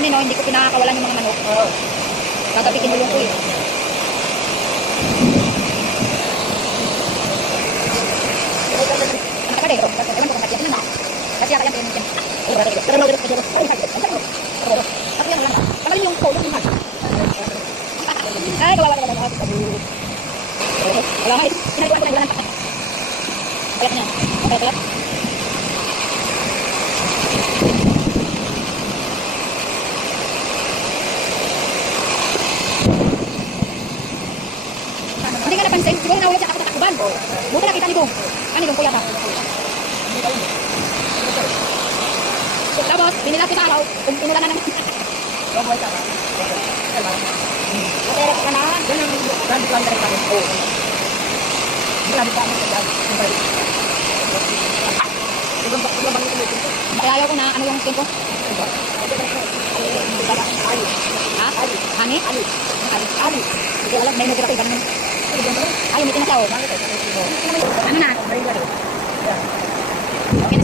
kainin, no? Hindi ko pinakakawalan yung mga manok. Kagabi kinulong ko eh. Ang tagal eh, bro. Ewan ko kung katiyak naman. Kasi yata yan kainin dyan. Pero no, dito. Ako yan lang. Kamalin yung polo yung hard. Ay, kawawa. Wala nga eh. Sinalikuan ko na iwanan pa. Payat na yan. Payat. Hindi ka napansin, siguro nawala siya ako sa takuban. Buti nakita ni Dong. Dong kuya ba? Tapos, binila ko sa araw, inulan na naman. Materek ka na. Yan ang brand plan ka rin namin. Oo. Grabe pa ako sa dyan. Kaya ayaw ko na, ano yung skin ko? Ha? Hani? Ali. Hindi alam, may nagkira ko yung ganun. Ayaw, may tinasyaw. Ano na? Okay na.